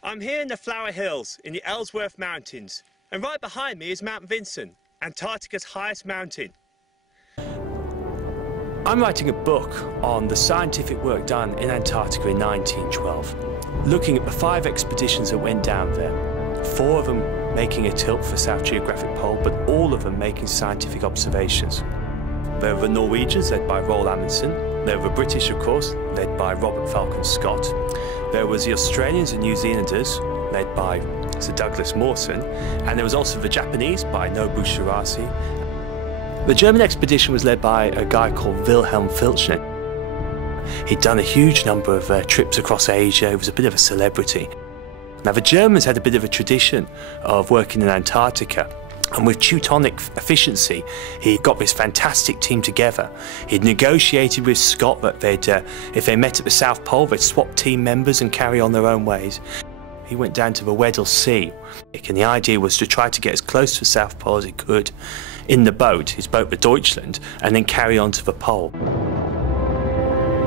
I'm here in the Flower Hills in the Ellsworth Mountains, and right behind me is Mount Vinson, Antarctica's highest mountain. I'm writing a book on the scientific work done in Antarctica in 1912, looking at the 5 expeditions that went down there, 4 of them making a tilt for the South Geographic Pole, but all of them making scientific observations. There were the Norwegians, led by Roald Amundsen. There were the British, of course, led by Robert Falcon Scott. There was the Australians and New Zealanders, led by Sir Douglas Mawson. And there was also the Japanese by Nobu Shirase. The German expedition was led by a guy called Wilhelm Filchner. He'd done a huge number of trips across Asia. He was a bit of a celebrity. Now, the Germans had a bit of a tradition of working in Antarctica. And with Teutonic efficiency, he got this fantastic team together. He'd negotiated with Scott that if they met at the South Pole, they'd swap team members and carry on their own ways. He went down to the Weddell Sea, and the idea was to try to get as close to the South Pole as he could in the boat, his boat the Deutschland, and then carry on to the pole.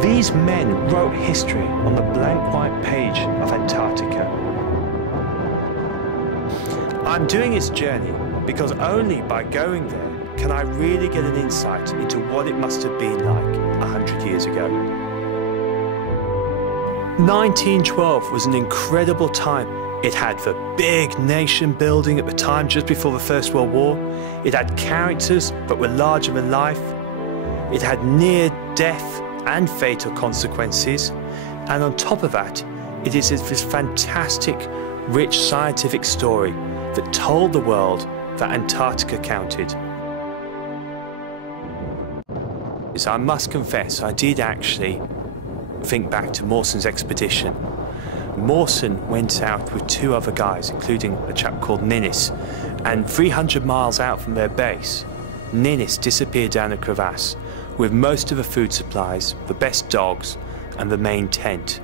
These men wrote history on the blank white page of Antarctica. I'm doing this journey because only by going there can I really get an insight into what it must have been like 100 years ago. 1912 was an incredible time. It had the big nation building at the time just before the First World War. It had characters that were larger than life. It had near death and fatal consequences. And on top of that, it is this fantastic, rich scientific story that told the world that Antarctica counted. So I must confess, I did actually think back to Mawson's expedition. Mawson went out with 2 other guys, including a chap called Ninnis, and 300 miles out from their base, Ninnis disappeared down a crevasse with most of the food supplies, the best dogs, and the main tent.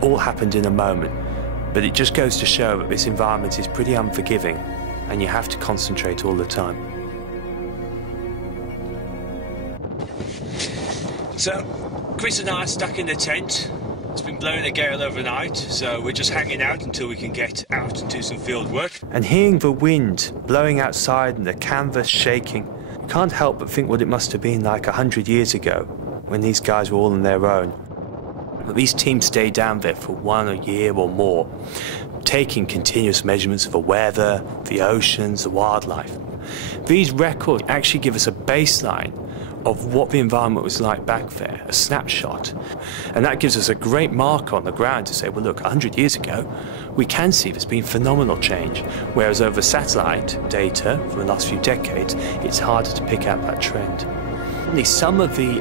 All happened in a moment, but it just goes to show that this environment is pretty unforgiving, and you have to concentrate all the time. So, Chris and I are stuck in the tent. It's been blowing a gale overnight, so we're just hanging out until we can get out and do some field work. And hearing the wind blowing outside and the canvas shaking, you can't help but think what it must have been like 100 years ago when these guys were all on their own. But these teams stayed down there for 1 year or more, taking continuous measurements of the weather, the oceans, the wildlife. These records actually give us a baseline of what the environment was like back there, a snapshot. And that gives us a great marker on the ground to say, well, look, 100 years ago, we can see there's been phenomenal change. Whereas over satellite data for the last few decades, it's harder to pick out that trend. Some of the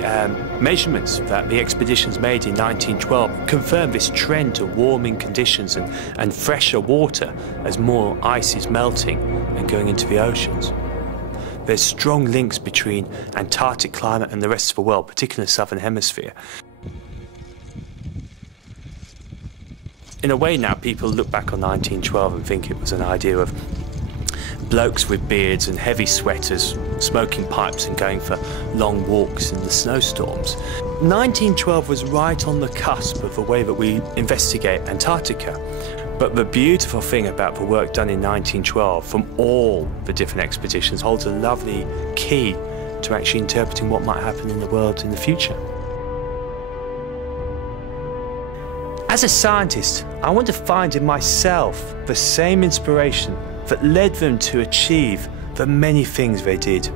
measurements that the expeditions made in 1912 confirm this trend to warming conditions and fresher water as more ice is melting and going into the oceans. There's strong links between Antarctic climate and the rest of the world, particularly the southern hemisphere. In a way now, people look back on 1912 and think it was an idea of blokes with beards and heavy sweaters smoking pipes and going for long walks in the snowstorms. 1912 was right on the cusp of the way that we investigate Antarctica. But the beautiful thing about the work done in 1912 from all the different expeditions holds a lovely key to actually interpreting what might happen in the world in the future. As a scientist, I want to find in myself the same inspiration that led them to achieve the many things they did.